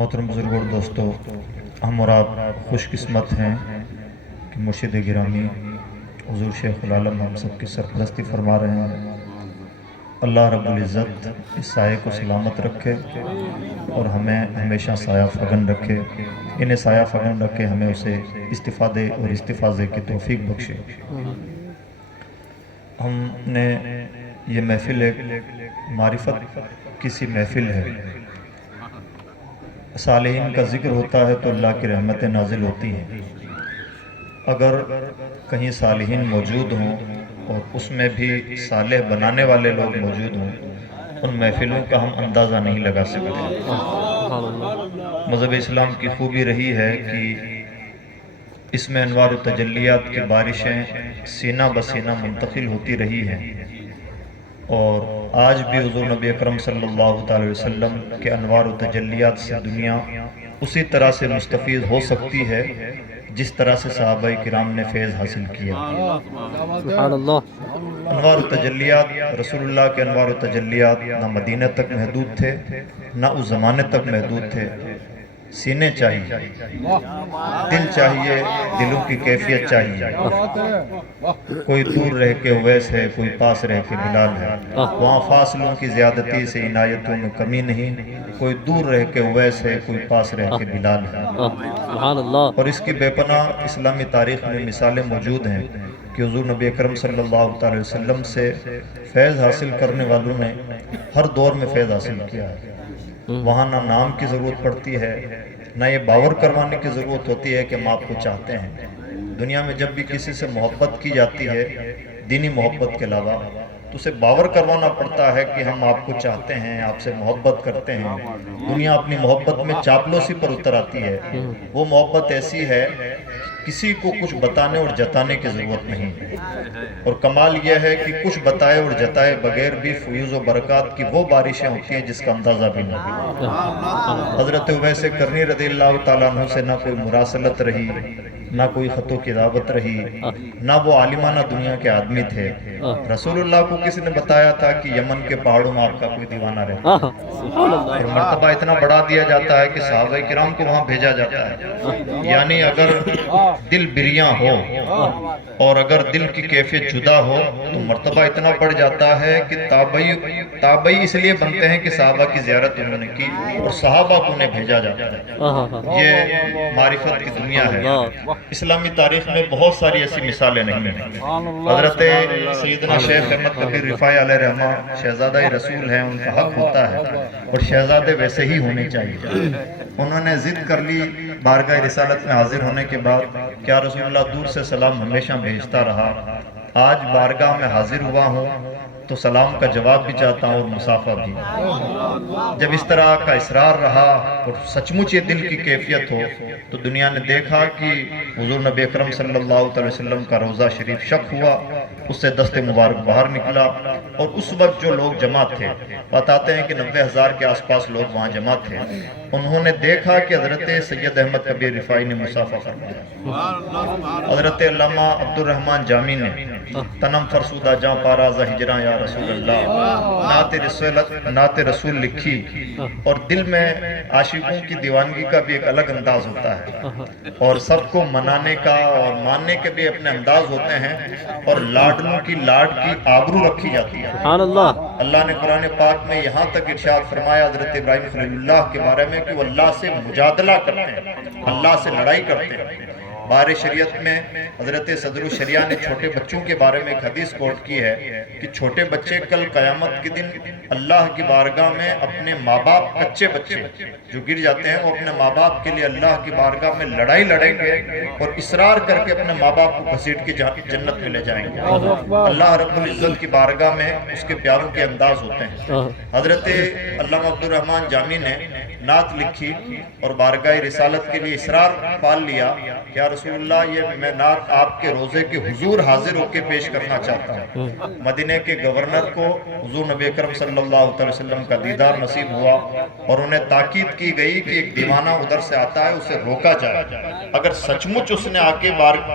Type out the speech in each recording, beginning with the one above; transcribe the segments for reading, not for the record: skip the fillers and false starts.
محترم بزرگ اور دوستو، ہم اور آپ خوش قسمت ہیں کہ مرشد گرامی حضور شیخ العالم ہم سب کی سرپرستی فرما رہے ہیں۔ اللہ رب العزت اس سائے کو سلامت رکھے اور ہمیں ہمیشہ سایہ فگن رکھے، انہیں سایہ فگن رکھے، ہمیں اسے استفادے اور استفاضے کی توفیق بخشے۔ ہم نے یہ محفل ایک معرفت کی سی محفل ہے۔ صالحین کا ذکر ہوتا ہے تو اللہ کی رحمتیں نازل ہوتی ہیں۔ اگر کہیں صالحین موجود ہوں اور اس میں بھی صالح بنانے والے لوگ موجود ہوں، ان محفلوں کا ہم اندازہ نہیں لگا سکتے۔ مذہب اسلام کی خوبی رہی ہے کہ اس میں انوار و تجلیات کی بارشیں سینہ بسینہ منتقل ہوتی رہی ہیں، اور آج بھی حضور نبی اکرم صلی اللہ علیہ وسلم کے انوار و تجلیات سے دنیا اسی طرح سے مستفید ہو سکتی ہے جس طرح سے صحابہ کرام نے فیض حاصل کیا۔ سبحان اللہ۔ انوار و تجلیات، رسول اللہ کے انوار و تجلیات نہ مدینہ تک محدود تھے نہ اس زمانے تک محدود تھے۔ سینے چاہیے، دل چاہیے، دلوں کی کیفیت چاہیے۔ کوئی دور رہ کے اویس ہے، کوئی پاس رہ کے بلال ہے، وہاں فاصلوں کی زیادتی سے عنایتوں میں کمی نہیں۔ کوئی دور رہ کے اویس ہے، کوئی پاس رہ کے بلال ہے۔ سبحان اللہ۔ اور اس کی بے پناہ اسلامی تاریخ میں مثالیں موجود ہیں کہ حضور نبی اکرم صلی اللہ علیہ وسلم سے فیض حاصل کرنے والوں نے ہر دور میں فیض حاصل کیا ہے۔ وہاں نہ نام کی ضرورت پڑتی ہے، نہ یہ باور کروانے کی ضرورت ہوتی ہے کہ ہم آپ کو چاہتے ہیں۔ دنیا میں جب بھی کسی سے محبت کی جاتی ہے دینی محبت کے علاوہ، تو اسے باور کروانا پڑتا ہے کہ ہم آپ کو چاہتے ہیں، آپ سے محبت کرتے ہیں۔ دنیا اپنی محبت میں چاپلوسی پر اتر آتی ہے۔ وہ محبت ایسی ہے کسی کو کچھ بتانے اور جتانے کی ضرورت نہیں، اور کمال یہ ہے کہ کچھ بتائے اور جتائے بغیر بھی فیوز و برکات کی وہ بارشیں ہوتی ہیں جس کا اندازہ بھی نہ ہو۔ حضرت اویس کرنی رضی اللہ تعالیٰ عنہ سے نہ کوئی مراسلت رہی، نہ کوئی خط و کتابت رہی، نہ وہ عالمانہ دنیا کے آدمی تھے۔ رسول اللہ کو کسی نے بتایا تھا کہ یمن کے پہاڑوں میں آپ کا کوئی دیوانہ رہتا ہے، اور مرتبہ اتنا بڑھا دیا جاتا ہے کہ صحابہ کرام کو وہاں بھیجا جاتا ہے۔ یعنی اگر دل بریاں ہو اور اگر دل کی کیفیت جدا ہو تو مرتبہ اتنا بڑھ جاتا ہے کہ تابعی اس لیے بنتے ہیں کہ صحابہ کی زیارت انہوں نے کی اور صحابہ کو انہیں بھیجا جاتا ہے۔ یہ معرفت کی دنیا ہے۔ اسلامی تاریخ میں بہت ساری ایسی مثالیں نہیں ہیں۔ حضرت سیدنا شیخ احمد کبیر رفاعی علیہ رحمہ شہزادہ رسول ہیں، ان کا حق ہوتا ہے، اور شہزادے ویسے ہی ہونے چاہیے۔ انہوں نے ضد کر لی بارگاہ رسالت میں حاضر ہونے کے بعد، کیا رسول اللہ دور سے سلام ہمیشہ بھیجتا رہا، آج بارگاہ میں حاضر ہوا ہوں تو سلام کا جواب بھی چاہتا ہوں اور مسافہ بھی۔ جب اس طرح کا اصرار رہا اور سچ مچ یہ دل کی کیفیت ہو تو دنیا نے دیکھا کہ حضور نبی اکرم صلی اللہ علیہ وسلم کا روضہ شریف شق ہوا، اس سے دست مبارک باہر نکلا، اور اس وقت جو لوگ جمع تھے، بتاتے ہیں کہ 90,000 کے آس پاس لوگ وہاں جمع تھے، انہوں نے دیکھا کہ حضرت سید احمد کبیر رفاعی نے مسافہ فرمایا۔ حضرت علامہ عبد الرحمن جامی نے تنم فرسودہ جاں پارازہ ہجراں یا رسول اللہ نعت رسول لکھی، اور دل میں عاشقوں کی دیوانگی کا بھی ایک الگ انداز ہوتا ہے، اور سب کو منانے کا اور ماننے کے بھی اپنے انداز ہوتے ہیں، اور لاڈلوں کی لاڈ کی آبرو رکھی جاتی ہے۔ سبحان اللہ۔ اللہ نے قرآن پاک میں یہاں تک ارشاد فرمایا حضرت ابراہیم خلیل اللہ کے بارے میں کہ وہ اللہ سے مجادلہ کرتے ہیں، اللہ سے لڑائی کرتے ہیں۔ بارِ شریعت میں حضرت صدر الشریعہ نے چھوٹے بچوں کے بارے میں ایک حدیث کوٹ کی ہے کہ چھوٹے بچے کل قیامت کے دن اللہ کی بارگاہ میں اپنے ماں باپ، کچے بچے جو گر جاتے ہیں، وہ اپنے ماں باپ کے لیے اللہ کی بارگاہ میں لڑائی لڑیں گے اور اصرار کر کے اپنے ماں باپ کو گھسیٹ کے جنت میں لے جائیں گے۔ اللہ رب العزت کی بارگاہ میں اس کے پیاروں کے انداز ہوتے ہیں۔ حضرت علامہ عبد الرحمن جامی نے نعت لکھی اور بارگاہ رسالت کے لیے اصرار پال لیا، یا رسول اللہ یہ میں نعت آپ کے روزے کے حضور حاضر ہو کے پیش کرنا چاہتا ہوں۔ مدینہ کے گورنر کو حضور نبی اکرم صلی اللہ علیہ وسلم کا دیدار نصیب ہوا اور انہیں تاکید کی گئی کہ ایک دیوانہ ادھر سے آتا ہے اسے روکا جائے، اگر سچ مچ اس نے آ کے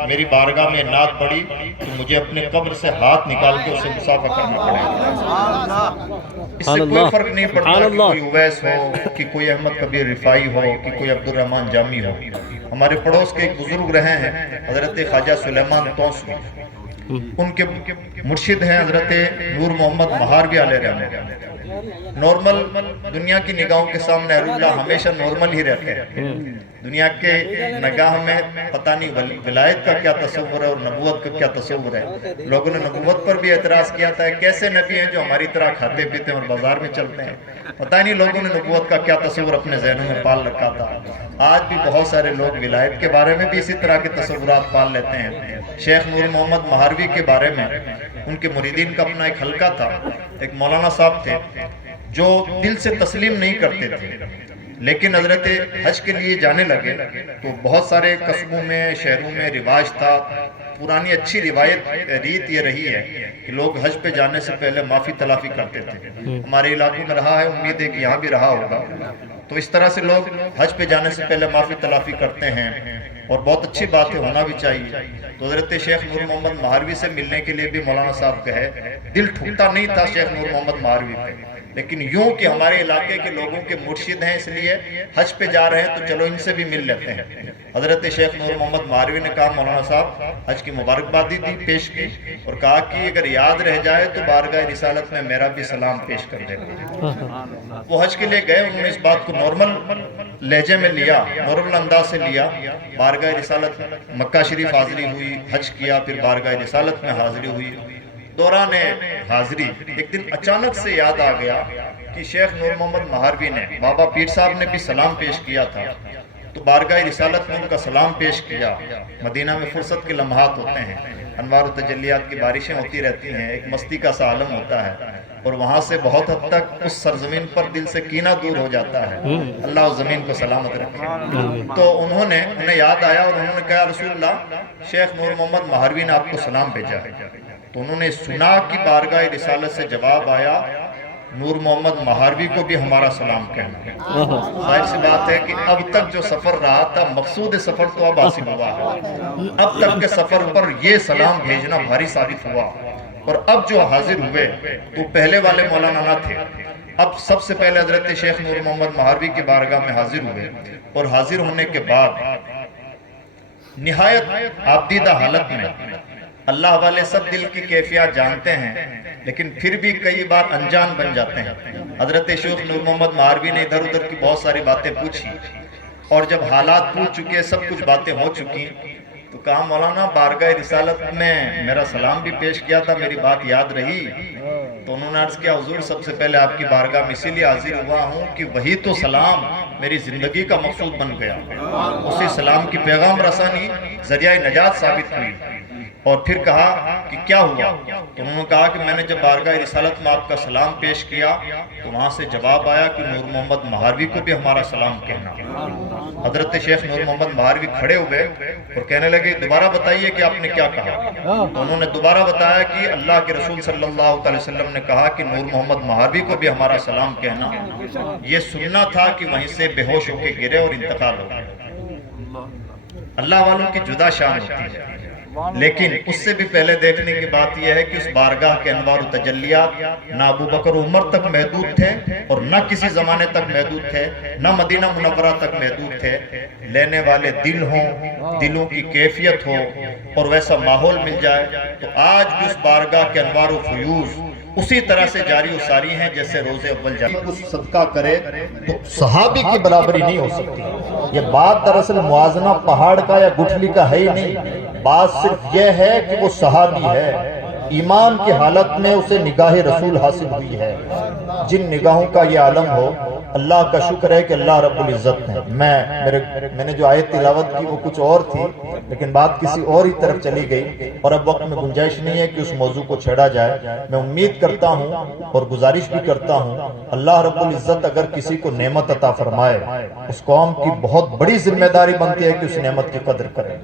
میری بارگاہ میں نعت پڑھی تو مجھے اپنے قبر سے ہاتھ نکال کے اسے مصافحہ کرنا پڑے گا۔ اس سے کوئی فرق نہیں پڑتا کہ کوئی اویس ہو، کہ کوئی احمد کبیر رفاعی ہو، کہ کوئی عبد الرحمن جامی ہو۔ ہمارے پڑوس کے ایک بزرگ رہے ہیں حضرت خواجہ سلیمان توسوی، ان کے مرشد ہیں حضرت نور محمد مہاروی علیہ رحمہ۔ نارمل دنیا کی نگاہوں کے سامنے اہل اللہ ہمیشہ نارمل ہی رہتے ہیں، دنیا کے نگاہ میں پتہ نہیں ولایت کا کیا تصور ہے اور نبوت کا کیا تصور ہے۔ لوگوں نے نبوت پر بھی اعتراض کیا تھا، کیسے نبی ہیں جو ہماری طرح کھاتے پیتے اور بازار میں چلتے ہیں۔ پتہ نہیں لوگوں نے نبوت کا کیا تصور اپنے ذہنوں میں پال رکھا تھا۔ آج بھی بہت سارے لوگ ولایت کے بارے میں بھی اسی طرح کے تصورات پال لیتے ہیں۔ شیخ نور محمد مہاروی کے بارے میں ان کے مریدین کا اپنا ایک حلقہ تھا، ایک مولانا صاحب تھے جو دل سے تسلیم نہیں کرتے تھے، لیکن حضرت حج کے لیے جانے لگے تو بہت سارے قصبوں میں شہروں میں رواج تھا، پرانی اچھی ریت یہ رہی ہے کہ لوگ حج پہ جانے سے پہلے معافی تلافی کرتے تھے۔ ہمارے علاقوں میں رہا ہے، امید ہے کہ یہاں بھی رہا ہوگا۔ تو اس طرح سے لوگ حج پہ جانے سے پہلے معافی تلافی کرتے ہیں اور بہت اچھی بات ہے، ہونا بھی چاہیے۔ تو حضرت شیخ نور محمد مہاروی سے ملنے کے لیے بھی مولانا صاحب گئے، دل ٹھکتا نہیں تھا شیخ نور محمد مہاروی پہ، لیکن یوں کہ ہمارے علاقے کے لوگوں کے مرشد ہیں اس لیے حج پہ جا رہے ہیں تو چلو ان سے بھی مل لیتے ہیں۔ حضرت شیخ نور محمد مہاروی نے کہا مولانا صاحب حج کی مبارکبادی دی، پیش کی اور کہا کہ اگر یاد رہ جائے تو بارگاہ رسالت میں میرا بھی سلام پیش کر دینا۔ وہ حج کے لیے گئے، انہوں نے اس بات کو نارمل لہجے میں لیا، نارمل انداز سے لیا۔ بارگاہ رسالت مکہ شریف حاضری ہوئی، حج کیا، پھر بارگاہ رسالت میں حاضری ہوئی۔ دوران حاضری ایک دن اچانک سے یاد آ گیا کہ شیخ نور محمد مہاروی نے، بابا پیر صاحب نے بھی سلام پیش کیا تھا، تو بارگاہ رسالت میں ان کا سلام پیش کیا۔ مدینہ میں فرصت کے لمحات ہوتے ہیں، انوار و تجلیات کی بارشیں ہوتی رہتی ہیں، ایک مستی کا سا عالم ہوتا ہے اور وہاں سے بہت حد تک اس سرزمین پر دل سے کینہ دور ہو جاتا ہے۔ اللہ اس زمین کو سلامت رکھے۔ تو انہیں یاد آیا اور انہوں نے کہا رسول اللہ شیخ نور محمد مہاروی نے آپ کو سلام بھیجا ہے۔ تو انہوں نے سنا کہ بارگاہ رسالت سے جواب آیا نور محمد مہاروی کو بھی ہمارا سلام کہنا۔ ظاہر سی بات ہے کہ اب تک جو سفر رہا تھا، مقصود سفر تو اب حاصل ہوا ہے، اب تک کے سفر پر یہ سلام بھیجنا بھاری ثابت ہوا، اور اب جو حاضر ہوئے تو پہلے والے مولانا نہ تھے، اب سب سے پہلے حضرت شیخ نور محمد مہاروی کی بارگاہ میں حاضر ہوئے، اور حاضر ہونے کے بعد نہایت عابدیدہ حالت میں، اللہ والے سب دل کی کیفیات جانتے ہیں لیکن پھر بھی کئی بار انجان بن جاتے ہیں۔ حضرت شیخ نور محمد مہاروی نے ادھر ادھر کی بہت ساری باتیں پوچھی، اور جب حالات پوچھ چکے، سب کچھ باتیں ہو چکی، تو کہا مولانا بارگاہ رسالت میں میرا سلام بھی پیش کیا تھا، میری بات یاد رہی؟ تو انہوں نے عرض کیا حضور سب سے پہلے آپ کی بارگاہ میں اسی لیے حاضر ہوا ہوں کہ وہی تو سلام میری زندگی کا مقصود بن گیا، اسی سلام کی پیغام رسانی ذریعہ نجات ثابت ہوئی۔ اور پھر کہا کہ کیا ہوا؟ تو انہوں نے کہا کہ میں نے جب بارگاہ رسالت میں آپ کا سلام پیش کیا تو وہاں سے جواب آیا کہ نور محمد مہاروی کو بھی ہمارا سلام کہنا۔ حضرت شیخ نور محمد مہاروی کھڑے ہوئے اور کہنے لگے دوبارہ بتائیے کہ آپ نے کیا کہا؟ تو انہوں نے دوبارہ بتایا کہ اللہ کے رسول صلی اللہ علیہ وسلم نے کہا کہ نور محمد مہاروی کو بھی ہمارا سلام کہنا۔ یہ سننا تھا کہ وہیں سے بے ہوش ہو کے گرے اور انتقال ہو گئے۔ اللہ والوں کی جدا شان ہوتی ہے، لیکن اس سے بھی پہلے دیکھنے کی بات یہ ہے کہ اس بارگاہ کے انوار و تجلیات نہ ابو بکر عمر تک محدود تھے اور نہ کسی زمانے تک محدود تھے، نہ مدینہ منورہ تک محدود تھے۔ لینے والے دل ہوں، دلوں کی کیفیت ہو اور ویسا ماحول مل جائے تو آج بھی اس بارگاہ کے انوار و فیوز اسی طرح سے جاری و ساری ہیں جیسے روز اول جاری۔ کچھ صدقہ کرے تو صحابی کی برابری نہیں ہو سکتی۔ یہ بات دراصل موازنہ پہاڑ کا یا گٹھلی کا ہے ہی نہیں، بات صرف یہ ہے کہ وہ صحابی ہے، ایمان کی حالت میں اسے نگاہ رسول حاصل ہوئی ہے۔ جن نگاہوں کا یہ عالم ہو اللہ کا شکر ہے کہ اللہ رب العزت نے میں نے جو آیت تلاوت کی وہ کچھ اور تھی، لیکن بات کسی اور ہی طرف چلی گئی اور اب وقت میں گنجائش نہیں ہے کہ اس موضوع کو چھیڑا جائے۔ میں امید کرتا ہوں اور گزارش بھی کرتا ہوں، اللہ رب العزت اگر کسی کو نعمت عطا فرمائے، اس قوم کی بہت بڑی ذمہ داری بنتی ہے کہ اس نعمت کی قدر کرے۔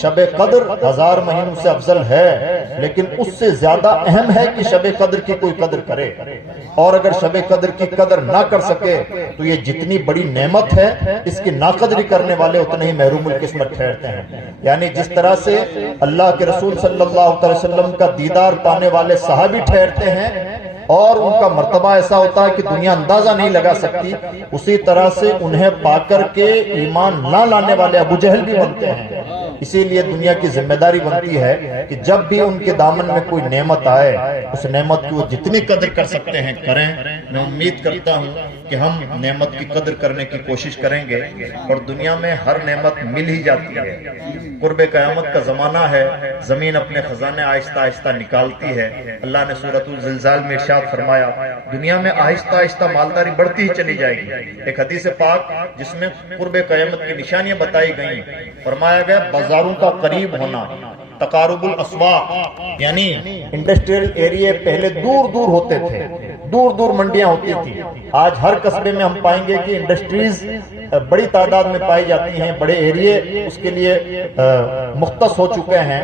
شب قدر 1000 مہینوں سے افضل ہے، لیکن اس سے زیادہ اہم ہے کہ شب قدر کی کوئی قدر کرے، اور اگر شب قدر کی قدر نہ کر سکے تو یہ جتنی بڑی نعمت ہے اس کی ناقدری کرنے والے اتنے ہی محروم القسمت ٹھہرتے ہیں۔ یعنی جس طرح سے اللہ کے رسول صلی اللہ علیہ وسلم کا دیدار پانے والے صحابی ٹھہرتے ہیں اور ان کا مرتبہ ایسا ہوتا ہے کہ دنیا اندازہ نہیں لگا سکتی، اسی طرح سے انہیں پا کر کے ایمان نہ لانے والے ابو جہل بھی بنتے ہیں۔ اسی لیے دنیا کی ذمہ داری بنتی ہے کہ جب بھی ان کے دامن میں کوئی نعمت آئے، اس نعمت کی وہ جتنی قدر کر سکتے ہیں کریں۔ میں امید کرتا ہوں کہ ہم نعمت کی قدر کرنے کی کوشش کریں گے، اور دنیا میں ہر نعمت مل ہی جاتی ہے۔ قرب قیامت کا زمانہ ہے، زمین اپنے خزانے آہستہ آہستہ نکالتی ہے۔ اللہ نے سورۃ الزلزال میں ارشاد فرمایا دنیا میں آہستہ آہستہ مالداری بڑھتی ہی چلی جائے گی۔ ایک حدیث پاک جس میں قرب قیامت کی نشانیاں بتائی گئیں، فرمایا گیا بازاروں کا قریب ہونا، تقارب الاسواق، یعنی انڈسٹریل ایریے پہلے دور دور ہوتے تھے، دور دور منڈیاں ہوتی تھی، آج ہر قصبے میں ہم پائیں گے کہ انڈسٹریز بڑی تعداد میں پائی جاتی ہیں، بڑے ایریے اس کے لیے مختص ہو چکے ہیں۔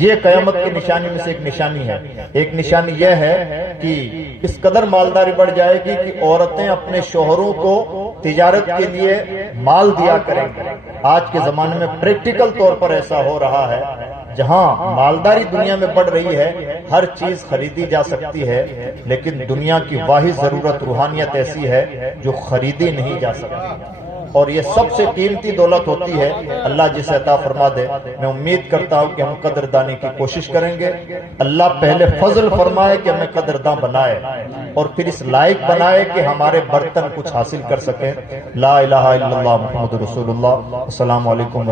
یہ قیامت کی نشانی میں سے ایک نشانی ہے۔ ایک نشانی یہ ہے کہ اس قدر مالداری بڑھ جائے گی کہ عورتیں اپنے شوہروں کو تجارت کے لیے مال دیا کریں گے۔ آج کے زمانے میں پریکٹیکل طور پر ایسا ہو رہا ہے، جہاں مالداری دنیا میں بڑھ رہی ہے، ہر چیز خریدی جا سکتی ہے، لیکن دنیا کی واحد ضرورت روحانیت ایسی ہے جو خریدی نہیں جا سکتی، اور یہ سب سے قیمتی دولت ہوتی ہے، اللہ جسے عطا فرما دے۔ میں امید کرتا ہوں کہ ہم قدردانی کی کوشش کریں گے۔ اللہ پہلے فضل فرمائے کہ ہمیں قدرداں بنائے، اور پھر اس لائق بنائے کہ ہمارے برتن کچھ حاصل کر سکیں۔ لا الہ الا اللہ محمد رسول اللہ۔ السلام علیکم۔